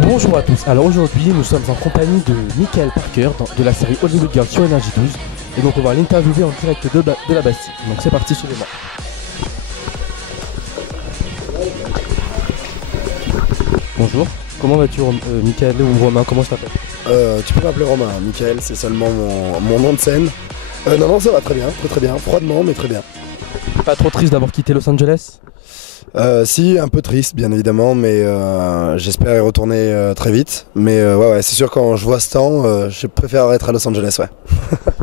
Bonjour à tous, alors aujourd'hui nous sommes en compagnie de Michael Parker de la série Hollywood Girls sur Énergie 12 et donc on va l'interviewer en direct de la Bastille, donc c'est parti suivez moi. Bonjour, comment vas-tu Michael ou Romain, comment je t'appelle? Tu peux m'appeler Romain, Michael c'est seulement mon nom de scène. Non ça va très bien, froidement mais très bien. Pas trop triste d'avoir quitté Los Angeles? Si, un peu triste bien évidemment, mais j'espère y retourner très vite. Mais ouais, c'est sûr quand je vois ce temps, je préfère être à Los Angeles, ouais.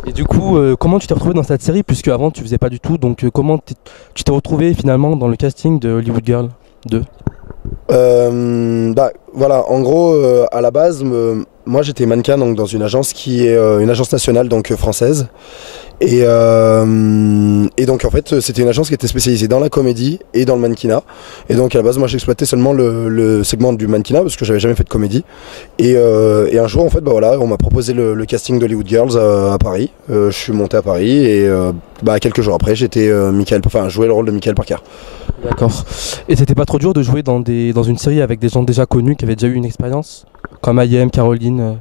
Et du coup, comment tu t'es retrouvé dans cette série puisque avant tu faisais pas du tout, donc comment tu t'es retrouvé finalement dans le casting de Hollywood Girl 2? Bah voilà, en gros à la base, moi j'étais mannequin donc, dans une agence qui est une agence nationale donc française. Et donc en fait c'était une agence qui était spécialisée dans la comédie et dans le mannequinat. Et donc à la base moi j'exploitais seulement le segment du mannequinat parce que j'avais jamais fait de comédie. Et un jour en fait bah voilà, on m'a proposé le casting d'Hollywood Girls à Paris. Je suis monté à Paris et quelques jours après j'étais joué le rôle de Michael Parker. D'accord. Et c'était pas trop dur de jouer dans une série avec des gens déjà connus qui avaient déjà eu une expérience comme I.M, Caroline?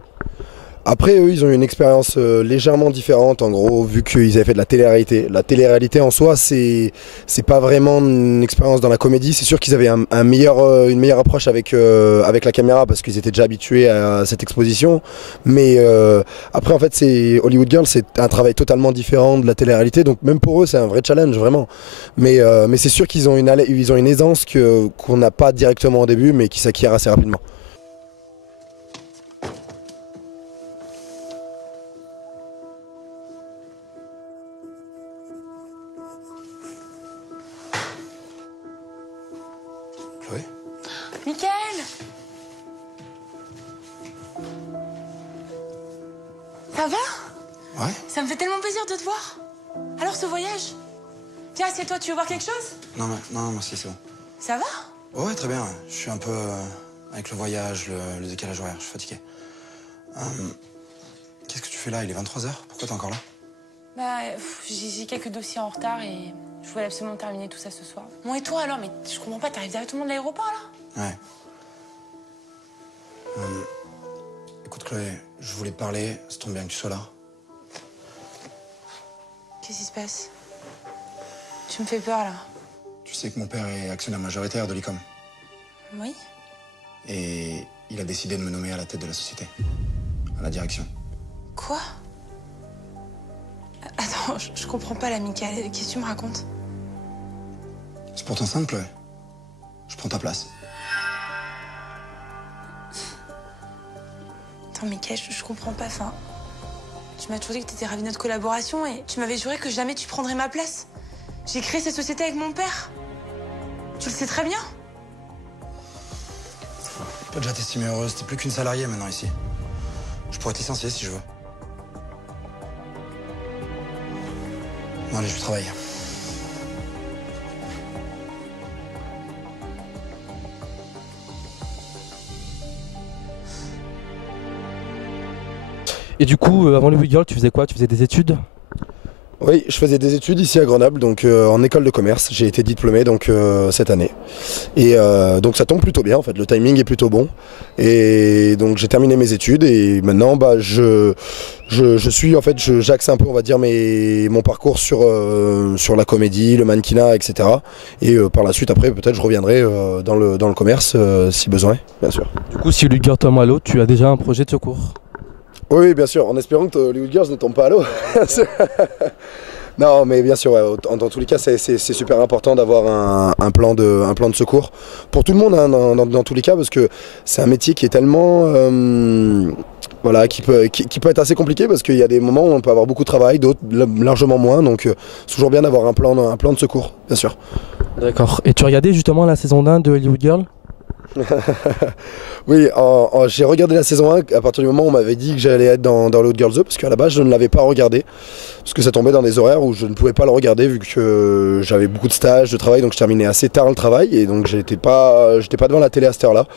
Après, eux, ils ont une expérience légèrement différente, en gros, vu qu'ils avaient fait de la télé-réalité. La télé-réalité en soi, c'est pas vraiment une expérience dans la comédie. C'est sûr qu'ils avaient une meilleure approche avec la caméra parce qu'ils étaient déjà habitués à cette exposition. Mais après, en fait, Hollywood Girls, c'est un travail totalement différent de la télé-réalité. Donc même pour eux, c'est un vrai challenge, vraiment. Mais c'est sûr qu'ils ont une aisance qu'on n'a pas directement au début, mais qui s'acquiert assez rapidement. Michael! Ça va? Ouais. Ça me fait tellement plaisir de te voir. Alors ce voyage? Tiens, assieds-toi, tu veux voir quelque chose? Non, merci, c'est bon. Ça va? Ouais, très bien. Je suis un peu avec le voyage, le décalage horaire, je suis fatigué. Qu'est-ce que tu fais là? Il est 23h, pourquoi t'es encore là? J'ai quelques dossiers en retard et je voulais absolument terminer tout ça ce soir. Bon, et toi alors? Mais je comprends pas, t'arrives directement de l'aéroport là? Ouais. Écoute Chloé, je voulais te parler, ça tombe bien que tu sois là. Qu'est-ce qui se passe? Tu me fais peur là. Tu sais que mon père est actionnaire majoritaire de l'ICOM. Oui? Et il a décidé de me nommer à la tête de la société, à la direction. Quoi? Attends, je comprends pas là, Michael. Qu'est-ce que tu me racontes? C'est pourtant simple, Chloé. Je prends ta place. Attends, Michael, je comprends pas. Enfin, tu m'as toujours dit que t'étais ravi de notre collaboration et tu m'avais juré que jamais tu prendrais ma place. J'ai créé cette société avec mon père. Tu le sais très bien. Je peux déjà t'estimer heureuse, t'es plus qu'une salariée maintenant ici. Je pourrais te licencier si je veux. Bon, allez, je travaille. Et du coup, avant Hollywood Girl, tu faisais quoi? Tu faisais des études? Oui, je faisais des études ici à Grenoble, donc en école de commerce. J'ai été diplômé donc cette année. Et donc ça tombe plutôt bien en fait, le timing est plutôt bon. Et donc j'ai terminé mes études et maintenant j'axe un peu on va dire mon parcours sur la comédie, le mannequinat, etc. Et par la suite après peut-être je reviendrai dans le commerce si besoin, bien sûr. Du coup, si Hollywood Girl tombe à l'eau, tu as déjà un projet de secours? Oui, bien sûr, en espérant que Hollywood Girls ne tombe pas à l'eau. Non, mais bien sûr, ouais, dans tous les cas, c'est super important d'avoir un plan de secours pour tout le monde, hein, dans tous les cas, parce que c'est un métier qui est tellement, qui peut être assez compliqué, parce qu'il y a des moments où on peut avoir beaucoup de travail, d'autres largement moins, donc c'est toujours bien d'avoir un plan de secours, bien sûr. D'accord. Et tu as regardé justement la saison 1 de Hollywood Girl? Oui, j'ai regardé la saison 1 à partir du moment où on m'avait dit que j'allais être dans Hollywood Girls 2 parce qu'à la base je ne l'avais pas regardé parce que ça tombait dans des horaires où je ne pouvais pas le regarder vu que j'avais beaucoup de stages, de travail, donc je terminais assez tard le travail et donc j'étais pas devant la télé à cette heure-là.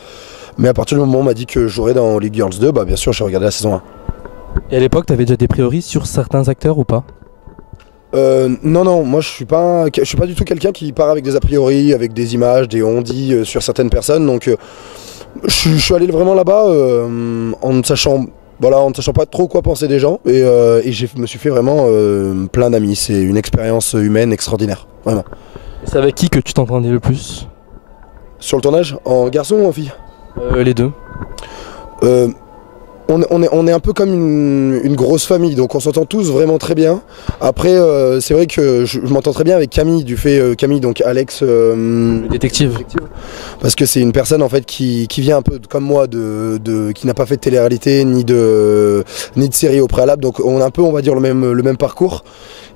Mais à partir du moment où on m'a dit que je jouerais dans Hollywood Girls 2, bah bien sûr j'ai regardé la saison 1. Et à l'époque, tu avais déjà des priori sur certains acteurs ou pas? Non, non, moi je suis pas du tout quelqu'un qui part avec des a priori, avec des images, des on-dit sur certaines personnes. Donc je suis allé vraiment là-bas en ne sachant, voilà, en ne sachant pas trop quoi penser des gens. Et je me suis fait vraiment plein d'amis. C'est une expérience humaine extraordinaire, vraiment. C'est avec qui que tu t'entendais le plus? Sur le tournage, en garçon ou en fille? Les deux. On est un peu comme une grosse famille, donc on s'entend tous vraiment très bien. Après, c'est vrai que je m'entends très bien avec Camille, Camille, donc Alex, Le détective. parce que c'est une personne en fait qui vient un peu comme moi, qui n'a pas fait de télé-réalité ni de série au préalable, donc on a un peu, on va dire, le même parcours.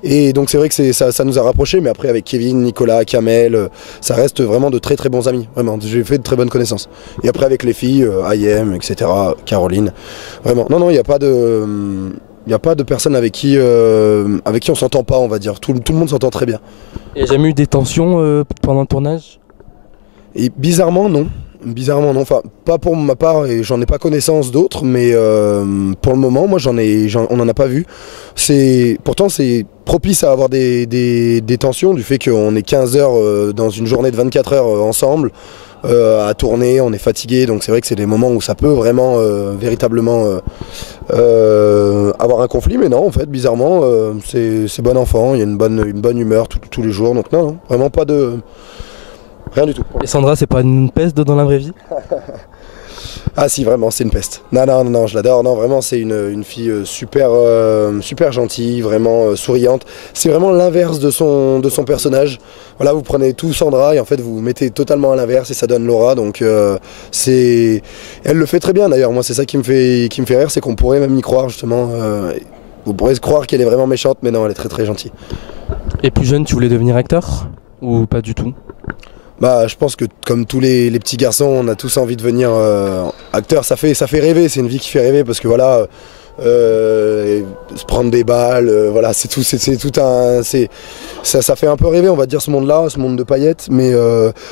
Et donc c'est vrai que ça nous a rapprochés, mais après avec Kevin, Nicolas, Kamel, ça reste vraiment de très très bons amis, vraiment, j'ai fait de très bonnes connaissances. Et après avec les filles, IM, etc., Caroline, vraiment, non, il n'y a pas de personne avec qui on s'entend pas, on va dire, tout le monde s'entend très bien. Et jamais eu des tensions pendant le tournage? Et bizarrement non, enfin pas pour ma part, et j'en ai pas connaissance d'autres, mais pour le moment moi on en a pas vu. Pourtant c'est propice à avoir des tensions du fait qu'on est 15 heures dans une journée de 24 heures ensemble à tourner, on est fatigué, donc c'est vrai que c'est des moments où ça peut vraiment véritablement avoir un conflit, mais non en fait bizarrement c'est bon enfant, il y a une bonne humeur tous les jours, donc non, vraiment pas de... Rien du tout. Et Sandra, c'est pas une peste dans la vraie vie? Ah si, vraiment, c'est une peste. Non, je l'adore. Non, vraiment, c'est une fille super gentille, vraiment souriante. C'est vraiment l'inverse de son personnage. Voilà, vous prenez tout Sandra et en fait, vous vous mettez totalement à l'inverse et ça donne Laura. Donc, elle le fait très bien d'ailleurs. Moi, c'est ça qui me fait rire, c'est qu'on pourrait même y croire justement. Vous pourrez se croire qu'elle est vraiment méchante, mais non, elle est très très gentille. Et plus jeune, tu voulais devenir acteur? Ou pas du tout? Bah, je pense que comme tous les petits garçons, on a tous envie de devenir acteur. Ça fait rêver, c'est une vie qui fait rêver parce que voilà, se prendre des balles, voilà, c'est tout ça fait un peu rêver, on va dire, ce monde-là, ce monde de paillettes. Mais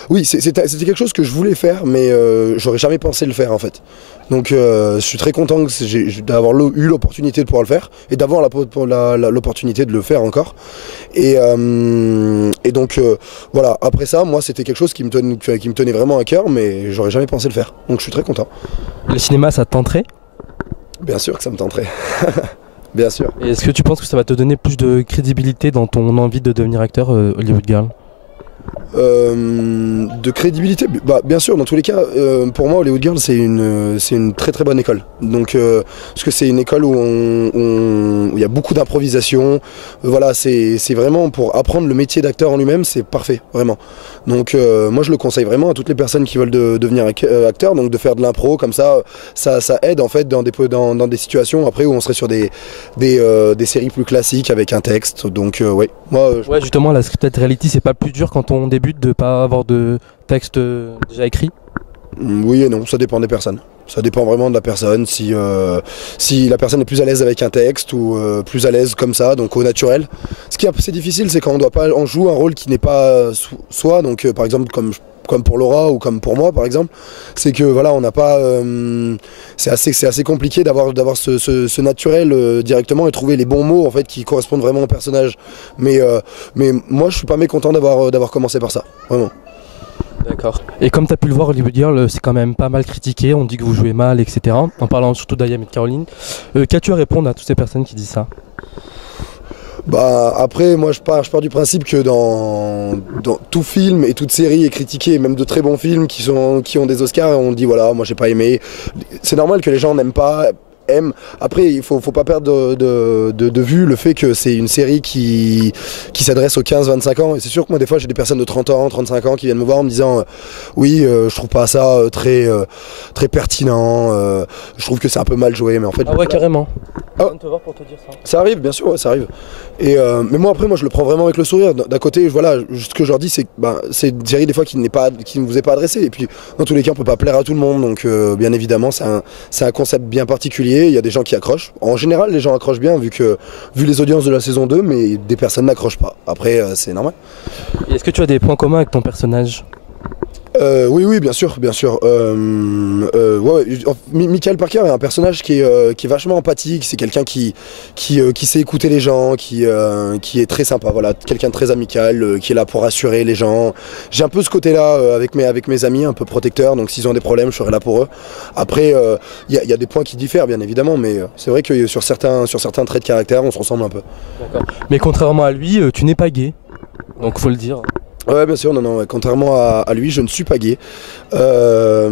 oui, c'était quelque chose que je voulais faire, mais j'aurais jamais pensé le faire en fait. Donc je suis très content d'avoir eu l'opportunité de pouvoir le faire et d'avoir l'opportunité de le faire encore. Et donc voilà, après ça, moi c'était quelque chose qui me tenait vraiment à cœur, mais j'aurais jamais pensé le faire. Donc je suis très content. Le cinéma, ça te tenterait? Bien sûr que ça me tenterait. Bien sûr. Et est-ce que tu penses que ça va te donner plus de crédibilité dans ton envie de devenir acteur, Hollywood Girl? De crédibilité, bah, bien sûr, dans tous les cas, pour moi Hollywood Girl c'est une très très bonne école. Donc parce que c'est une école où il y a beaucoup d'improvisation. Voilà, c'est vraiment pour apprendre le métier d'acteur en lui-même, c'est parfait, vraiment. Donc moi je le conseille vraiment à toutes les personnes qui veulent devenir acteur, donc de faire de l'impro comme ça aide en fait dans des situations après où on serait sur des séries plus classiques avec un texte. Donc ouais, moi ouais, justement, la scripted reality, c'est pas plus dur quand on débute de pas avoir de texte déjà écrit? Oui et non, ça dépend des personnes. Ça dépend vraiment de la personne, si la personne est plus à l'aise avec un texte ou plus à l'aise comme ça, donc au naturel. Ce qui est assez difficile, c'est quand on joue un rôle qui n'est pas soi, donc par exemple comme pour Laura ou comme pour moi par exemple, c'est que voilà, on n'a pas, c'est assez compliqué d'avoir ce naturel directement et trouver les bons mots en fait qui correspondent vraiment au personnage. Mais moi je suis pas mécontent d'avoir commencé par ça, vraiment. D'accord. Et comme tu as pu le voir, Hollywood Girl, c'est quand même pas mal critiqué, on dit que vous jouez mal, etc. En parlant surtout d'Ayam et de Caroline. Qu'as-tu à répondre à toutes ces personnes qui disent ça? Bah après moi je pars du principe que dans tout film et toute série est critiqué, même de très bons films qui ont des Oscars, et on dit voilà, moi j'ai pas aimé. C'est normal que les gens n'aiment pas. Après, il faut pas perdre de vue le fait que c'est une série qui s'adresse aux 15-25 ans. Et c'est sûr que moi, des fois, j'ai des personnes de 30 ans, 35 ans qui viennent me voir en me disant oui, je trouve pas ça très pertinent. Je trouve que c'est un peu mal joué. Mais en fait, ah ouais, carrément. Ah. Je viens de te voir pour te dire ça. Ça arrive, bien sûr, ouais, ça arrive. Et mais moi, après, je le prends vraiment avec le sourire. D'un côté, voilà, ce que je leur dis, c'est que c'est une série des fois qui ne vous est pas adressée. Et puis, dans tous les cas, on peut pas plaire à tout le monde. Donc, bien évidemment, c'est un concept bien particulier. Il y a des gens qui accrochent. En général, les gens accrochent bien vu les audiences de la saison 2, mais des personnes n'accrochent pas. Après, c'est normal. Et est-ce que tu as des points communs avec ton personnage? Oui, bien sûr, bien sûr. Ouais, Michael Parker est un personnage qui est vachement empathique. C'est quelqu'un qui sait écouter les gens, qui est très sympa. Voilà, quelqu'un de très amical, qui est là pour rassurer les gens. J'ai un peu ce côté-là avec mes amis, un peu protecteur. Donc s'ils ont des problèmes, je serai là pour eux. Après, y a des points qui diffèrent, bien évidemment, mais c'est vrai que sur certains traits de caractère, on se ressemble un peu. D'accord. Mais contrairement à lui, tu n'es pas gay, donc faut le dire. Ouais, bien sûr, non, ouais. Contrairement à lui, je ne suis pas gay. Voilà,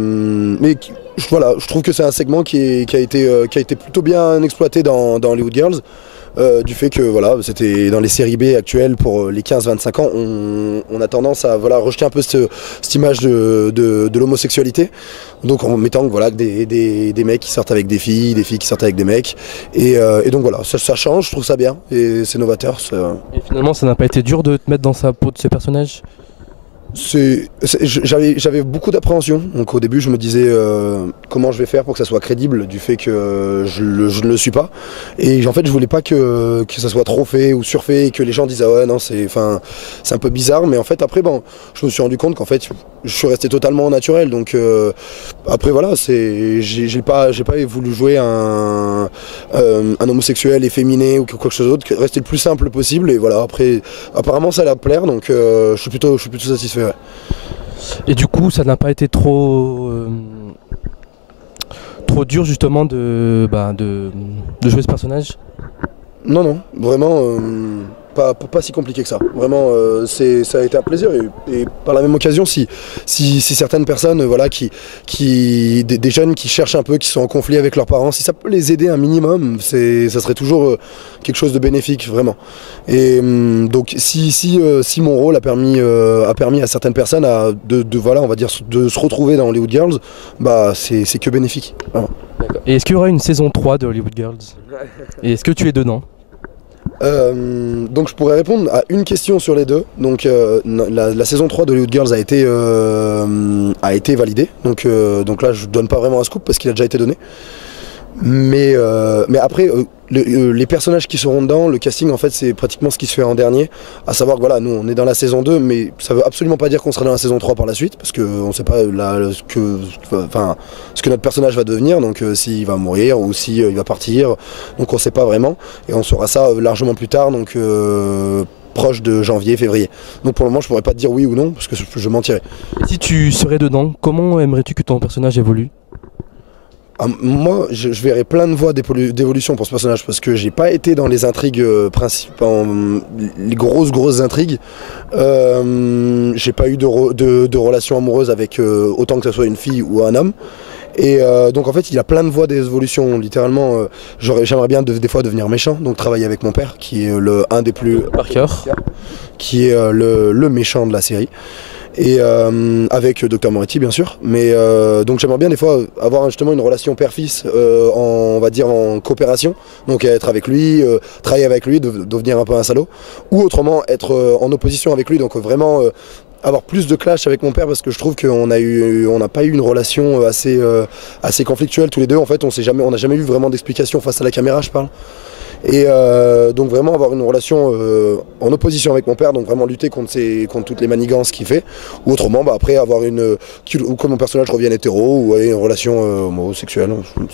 je trouve que c'est un segment qui a été plutôt bien exploité dans Hollywood Girls. Du fait que voilà, c'était dans les séries B actuelles pour les 15-25 ans, on a tendance à voilà, rejeter un peu cette image de l'homosexualité. Donc en mettant voilà, des mecs qui sortent avec des filles qui sortent avec des mecs. Et donc voilà, ça change, je trouve ça bien et c'est novateur. Et finalement, ça n'a pas été dur de te mettre dans sa peau de ce personnage? J'avais beaucoup d'appréhension, donc au début je me disais comment je vais faire pour que ça soit crédible du fait que je ne le suis pas, et en fait je voulais pas que ça soit trop fait ou surfait et que les gens disent ah ouais non c'est un peu bizarre, mais en fait après bon je me suis rendu compte qu'en fait je suis resté totalement naturel, donc après voilà j'ai pas voulu jouer un homosexuel efféminé ou quelque chose d'autre, rester le plus simple possible, et voilà après apparemment ça a l'air de plaire, donc je suis plutôt satisfait. Ouais. Et du coup, ça n'a pas été trop dur justement de jouer ce personnage? Non, vraiment pas si compliqué que ça. Vraiment, ça a été un plaisir, et par la même occasion, si certaines personnes, voilà, des jeunes qui cherchent un peu, qui sont en conflit avec leurs parents, si ça peut les aider un minimum, ça serait toujours quelque chose de bénéfique, vraiment. Et donc, si mon rôle a permis à certaines personnes voilà, on va dire, de se retrouver dans Hollywood Girls, bah c'est que bénéfique. Vraiment. Et est-ce qu'il y aura une saison 3 de Hollywood Girls? Et est-ce que tu es dedans? Donc je pourrais répondre à une question sur les deux. Donc la saison 3 de Hollywood Girls a été validée. Donc là je donne pas vraiment un scoop parce qu'il a déjà été donné. Mais après les personnages qui seront dedans, le casting en fait c'est pratiquement ce qui se fait en dernier. À savoir que voilà, nous on est dans la saison 2, mais ça veut absolument pas dire qu'on sera dans la saison 3 par la suite, parce qu'on sait pas ce que notre personnage va devenir, donc s'il va mourir ou s'il va partir, donc on sait pas vraiment, et on saura ça largement plus tard, donc proche de janvier, février. Donc pour le moment je pourrais pas te dire oui ou non, parce que je mentirais. Et si tu serais dedans, comment aimerais-tu que ton personnage évolue? Moi, je verrais plein de voies d'évolution pour ce personnage, parce que j'ai pas été dans les intrigues principales, les grosses intrigues. J'ai pas eu de relation amoureuse avec autant que ce soit une fille ou un homme. Et donc en fait il y a plein de voies d'évolution, littéralement j'aimerais bien des fois devenir méchant, donc travailler avec mon père qui est un des plus Parker, qui est le méchant de la série. Et avec Dr Moretti bien sûr, mais donc j'aimerais bien des fois avoir justement une relation père-fils on va dire en coopération, donc être avec lui, travailler avec lui, devenir un peu un salaud, ou autrement être en opposition avec lui, donc vraiment avoir plus de clash avec mon père, parce que je trouve qu'on n'a pas eu une relation assez conflictuelle tous les deux, en fait on n'a jamais eu vraiment d'explication face à la caméra, je parle. Et donc vraiment avoir une relation en opposition avec mon père, donc vraiment lutter contre toutes les manigances qu'il fait, ou autrement bah, après avoir que mon personnage revienne hétéro, ou une relation homosexuelle.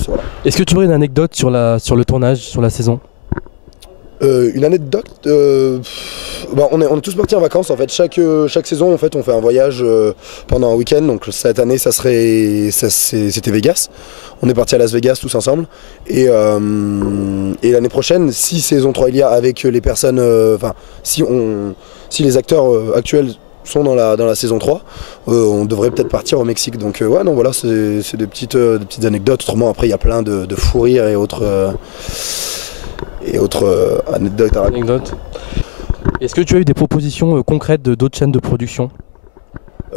Voilà. Est-ce que tu aurais une anecdote sur le tournage, sur la saison? Une anecdote, bah, on est tous partis en vacances en fait. Chaque saison en fait on fait un voyage pendant un week-end. Donc cette année c'était Vegas. On est parti à Las Vegas tous ensemble. Et l'année prochaine, si saison 3 il y a avec les personnes, si les acteurs actuels sont dans la saison 3, on devrait peut-être partir au Mexique. Donc ouais non voilà, c'est des petites anecdotes. Autrement après il y a plein de fous rires et autres anecdotes. Est-ce que tu as eu des propositions concrètes d'autres chaînes de production?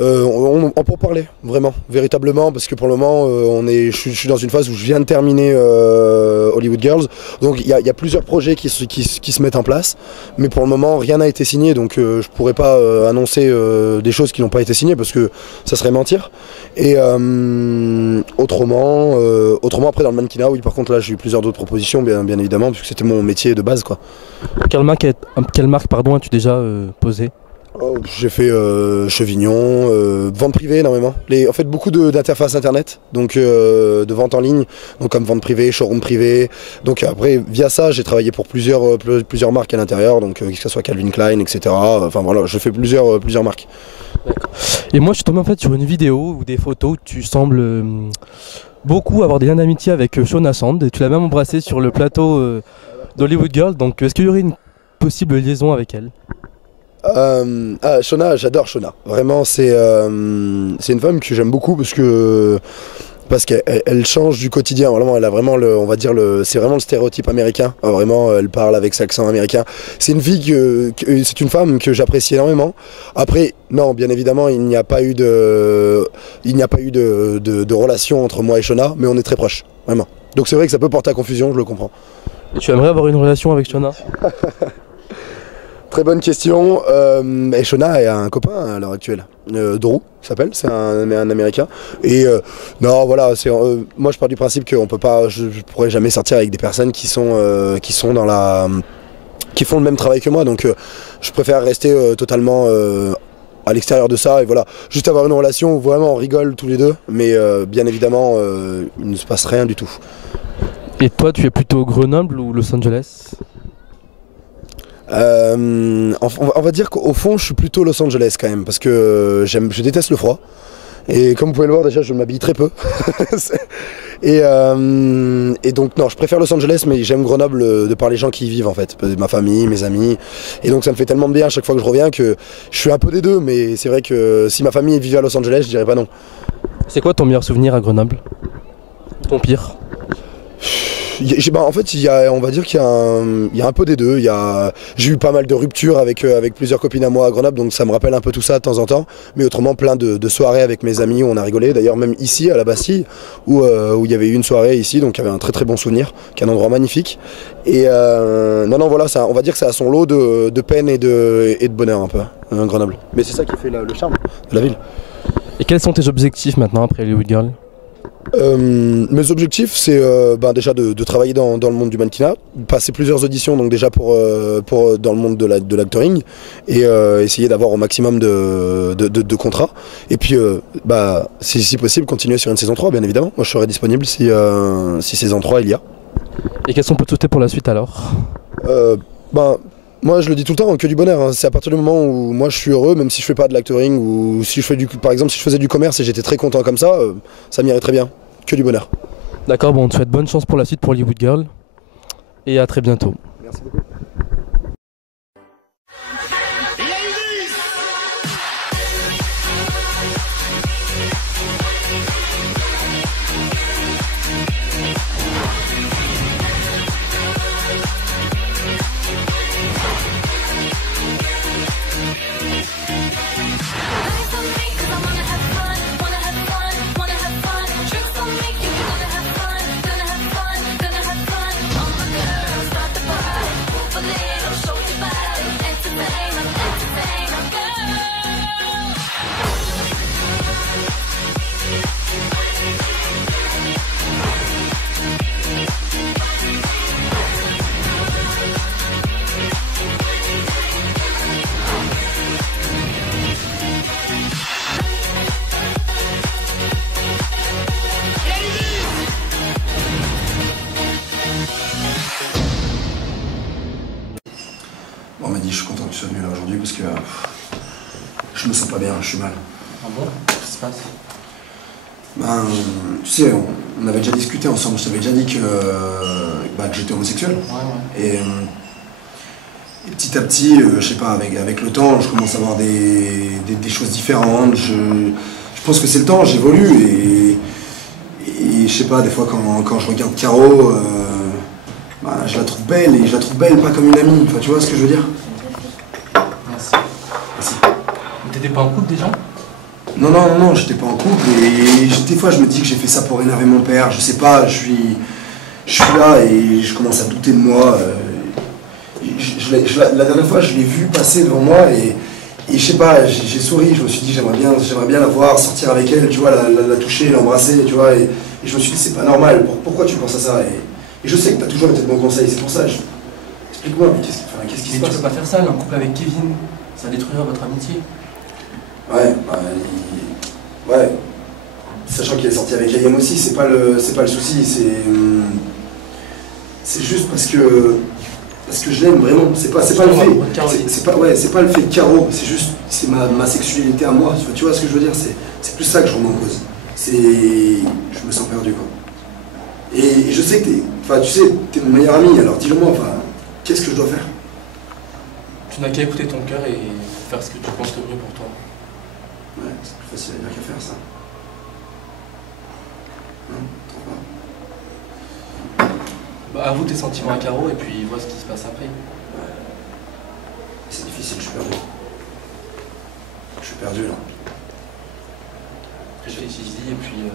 On peut en parler, vraiment, véritablement, parce que pour le moment, je suis dans une phase où je viens de terminer Hollywood Girls, donc il y a plusieurs projets qui se mettent en place, mais pour le moment, rien n'a été signé, donc je pourrais pas annoncer des choses qui n'ont pas été signées, parce que ça serait mentir. Et autrement, après dans le mannequinat, oui, par contre là, j'ai eu plusieurs d'autres propositions, bien évidemment, puisque c'était mon métier de base, quoi. Quelle marque as-tu déjà posé? Oh, j'ai fait Chevignon, vente privée énormément. En fait, beaucoup d'interfaces internet, donc de vente en ligne, donc comme vente privée, showroom privé. Donc après, via ça, j'ai travaillé pour plusieurs marques à l'intérieur, donc que ce soit Calvin Klein, etc. Enfin voilà, je fais plusieurs marques. Et moi, je suis tombé en fait sur une vidéo ou des photos où tu sembles beaucoup avoir des liens d'amitié avec Shona Sand, et tu l'as même embrassée sur le plateau d'Hollywood Girl. Donc, est-ce qu'il y aurait une possible liaison avec elle? Shona, j'adore Shona. Vraiment, c'est une femme que j'aime beaucoup parce qu'elle change du quotidien. Vraiment, elle a vraiment c'est vraiment le stéréotype américain. Vraiment, elle parle avec cet accent américain. C'est une fille c'est une femme que j'apprécie énormément. Après, non, bien évidemment, il n'y a pas eu de relation entre moi et Shona, mais on est très proches, vraiment. Donc c'est vrai que ça peut porter à confusion, je le comprends. Et tu aimerais avoir une relation avec Shona? Très bonne question. Et Shona a un copain à l'heure actuelle. Drew s'appelle, c'est un Américain. Et non, voilà, moi je pars du principe que je pourrais jamais sortir avec des personnes qui font le même travail que moi. Donc je préfère rester totalement à l'extérieur de ça. Et voilà, juste avoir une relation où vraiment on rigole tous les deux. Mais bien évidemment, il ne se passe rien du tout. Et toi, tu es plutôt Grenoble ou Los Angeles? On va dire qu'au fond je suis plutôt Los Angeles quand même parce que je déteste le froid et comme vous pouvez le voir déjà je m'habille très peu et donc non je préfère Los Angeles mais j'aime Grenoble de par les gens qui y vivent en fait, ma famille, mes amis, et donc ça me fait tellement de bien à chaque fois que je reviens que je suis un peu des deux, mais c'est vrai que si ma famille vivait à Los Angeles je dirais pas non. C'est quoi ton meilleur souvenir à Grenoble? Ton pire? En fait, on va dire qu'il y a un peu des deux. J'ai eu pas mal de ruptures avec plusieurs copines à moi à Grenoble, donc ça me rappelle un peu tout ça de temps en temps. Mais autrement, plein de soirées avec mes amis où on a rigolé. D'ailleurs, même ici, à la Bastille, où il y avait eu une soirée ici, donc il y avait un très très bon souvenir, qui est un endroit magnifique. Et non, voilà, on va dire que ça a son lot de peine et de bonheur un peu, Grenoble. Mais c'est ça qui fait le charme de la ville. Et quels sont tes objectifs maintenant après Hollywood Girl? Mes objectifs, c'est déjà de travailler dans le monde du mannequinat, passer plusieurs auditions donc déjà pour dans le monde de l'actoring et essayer d'avoir au maximum de contrats. Et puis, si possible, continuer sur une saison 3, bien évidemment. Moi, je serai disponible si saison 3 il y a. Et qu'est-ce qu'on peut te souhaiter pour la suite alors? Moi je le dis tout le temps, que du bonheur, hein. C'est à partir du moment où moi je suis heureux, même si je fais pas de l'actoring ou si je fais par exemple si je faisais du commerce et j'étais très content comme ça m'irait très bien, que du bonheur. D'accord, bon on te souhaite bonne chance pour la suite pour Hollywood Girl et à très bientôt. Merci beaucoup. On m'a dit je suis content que tu sois venu là aujourd'hui parce que je me sens pas bien, je suis mal. Ah bon? Qu'est-ce qui se passe? Tu sais, on avait déjà discuté ensemble, je t'avais déjà dit que j'étais homosexuel. Ouais. Et petit à petit, je sais pas, avec le temps, je commence à avoir des choses différentes. Je pense que c'est le temps, j'évolue et je sais pas, des fois quand je regarde Caro, je la trouve belle et je la trouve belle pas comme une amie, enfin, tu vois ce que je veux dire? Merci. Mais t'étais pas en couple déjà? Non, j'étais pas en couple et des fois je me dis que j'ai fait ça pour énerver mon père, je sais pas, je suis là et je commence à douter de moi. La dernière fois je l'ai vu passer devant moi et je sais pas, j'ai souri, je me suis dit j'aimerais bien la voir, sortir avec elle, tu vois, la toucher, l'embrasser, tu vois, et je me suis dit c'est pas normal, pourquoi tu penses à ça? Et je sais que tu as toujours été de bons conseils, c'est pour ça. Explique-moi, mais qu'est-ce qui se passe? Tu peux pas faire ça, elle est en couple avec Kevin. Ça détruira votre amitié. Ouais, ouais. Sachant qu'il est sorti avec Ayem aussi, c'est pas le souci, c'est juste parce que je l'aime vraiment. C'est pas le fait. C'est pas le fait de Caro, c'est ma sexualité à moi. Tu vois ce que je veux dire? C'est plus ça que je remets en cause. Je me sens perdu quoi. Et je sais que t'es mon meilleur ami, alors dis-le-moi, qu'est-ce que je dois faire? Tu n'as qu'à écouter ton cœur et faire ce que tu penses le mieux pour toi. Ouais, c'est plus facile à dire qu'à faire ça. Hein, bah, avoue tes sentiments à Caro et puis vois ce qui se passe après. Ouais. C'est difficile, je suis perdu. Je suis perdu là. Réfléchis-y et puis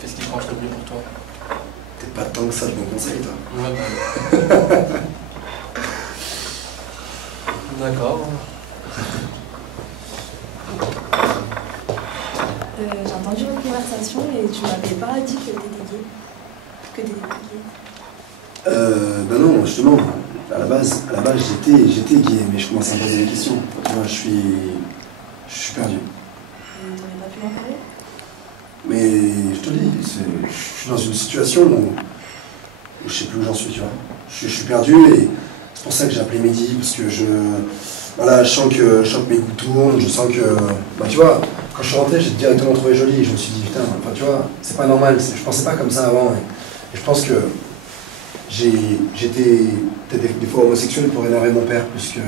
fais ce qui te marche le mieux pour toi. T'es pas tant que ça de bon conseil toi. Ouais, bah. D'accord. J'ai entendu votre conversation et tu m'avais pas dit que t'étais gay. Que t'étais pas gay. Ben non, justement, à la base j'étais gay, mais je commence à me poser des questions. Tu vois, je suis perdu. Et t'aurais pas pu m'en parler? Mais je te dis, je suis dans une situation où je sais plus où j'en suis, tu vois. Je suis perdu et c'est pour ça que j'ai appelé Mehdi, parce que je sens que mes goûts tournent, je sens que, tu vois, quand je suis rentré, j'ai directement trouvé jolie et je me suis dit, putain, tu vois, c'est pas normal, je pensais pas comme ça avant et je pense que j'étais peut-être des fois homosexuel pour énerver mon père plus que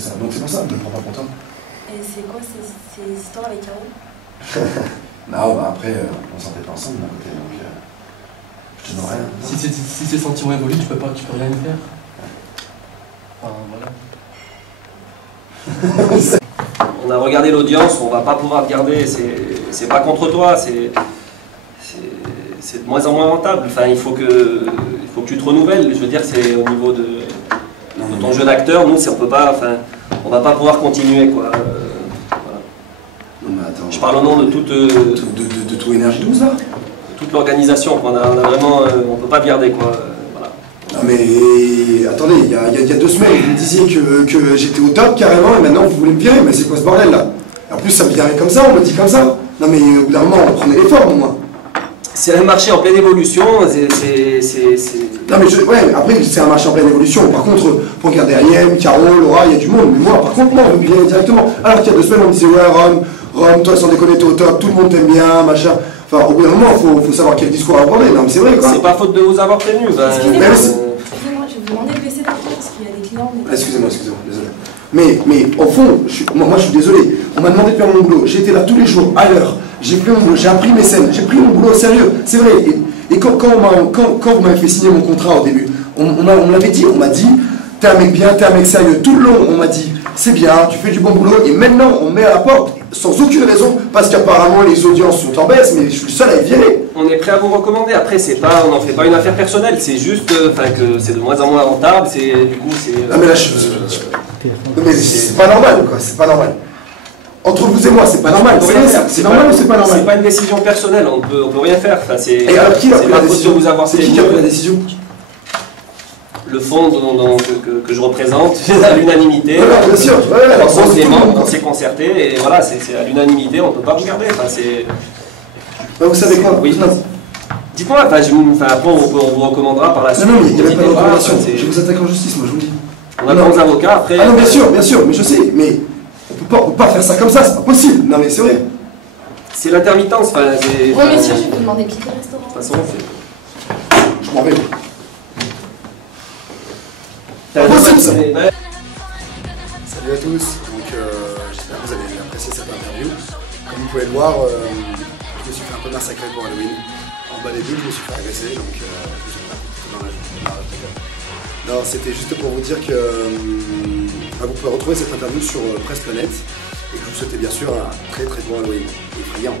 ça. Donc c'est pour ça, je ne le prends pas pour toi. Et c'est quoi ces histoires avec Caro? Non, après, on s'entendait pas ensemble d'un côté, donc je te donne rien. Si tes sentiments évoluent, tu peux rien y faire. Enfin, voilà. On a regardé l'audience, on va pas pouvoir regarder, c'est pas contre toi, c'est de moins en moins rentable. Enfin, il faut que tu te renouvelles. Je veux dire, c'est au niveau de ton jeu d'acteur, nous, on va pas pouvoir continuer, quoi. Voilà. Non, mais attends. Je parle au nom de toute... de tout Énergie 12, là? Toute l'organisation, on a vraiment... on peut pas te garder, quoi. Voilà. Non mais attendez, il y a 2 semaines, vous me disiez que j'étais au top carrément et maintenant vous voulez me virer, mais c'est quoi ce bordel là? En plus ça me virait comme ça, on me dit comme ça. Non mais au bout d'un moment on prenait les formes au moins. C'est un marché en pleine évolution, Non mais ouais, après c'est un marché en pleine évolution. Par contre, pour regarder Ayem, Caro, Laura, il y a du monde, mais moi par contre, on veut me virer directement. Alors qu'il y a 2 semaines on me disait ouais Rome, toi sans déconner t'es au top, tout le monde t'aime bien, machin. Enfin au bout d'un moment faut savoir quel discours aborder, non mais c'est vrai quoi. C'est pas faute de vous avoir prévenu. Excusez-moi, je vais vous demander de baisser la tête parce qu'il y a des clients. Excusez-moi, désolé. Mais au fond, moi je suis désolé, on m'a demandé de faire mon boulot, j'étais là tous les jours, à l'heure, j'ai fait mon boulot, j'ai appris mes scènes, j'ai pris mon boulot au sérieux, c'est vrai. Et quand vous m'avez fait signer mon contrat au début, on l'avait dit, on m'a dit, t'es un mec bien, t'es un mec sérieux, tout le long on m'a dit, c'est bien, tu fais du bon boulot, et maintenant on met à la porte, sans aucune raison, parce qu'apparemment les audiences sont en baisse, mais je suis le seul à être viré. On est prêt à vous recommander, après on n'en fait pas une affaire personnelle, c'est juste que c'est de moins en moins rentable, du coup c'est... Ah mais là non mais c'est pas normal quoi, c'est pas normal. Entre vous et moi, c'est pas normal. C'est normal ou c'est pas normal? C'est pas une décision personnelle, on peut rien faire. Enfin, et alors qui a pris la décision? C'est qui a pris la décision? Le fonds que je représente, à l'unanimité. Voilà, bien sûr. On s'est concerté et voilà, c'est à l'unanimité, on peut pas regarder. Vous savez quoi? Oui. Dites-moi, après on vous recommandera par la suite. Non, mais il n'y a même pas de recommandation. Je vous attaque en justice, moi je vous dis. On attend les avocats après. Ah non, bien sûr, mais je sais, mais on peut pas faire ça comme ça, c'est pas possible. Non mais c'est vrai. C'est l'intermittence. Oui, messieurs, je vais vous demander de quitter le restaurant. De toute façon, je m'en vais. Impossible ça. Salut à tous, donc j'espère que vous avez apprécié cette interview. Comme vous pouvez le voir, je me suis fait un peu massacrer pour Halloween. En bas des bulles, je me suis fait agresser, donc je me suis fait dans la Non, c'était juste pour vous dire que vous pouvez retrouver cette interview sur Presse Planète et que je vous souhaite bien sûr un très très bon Halloween effrayant.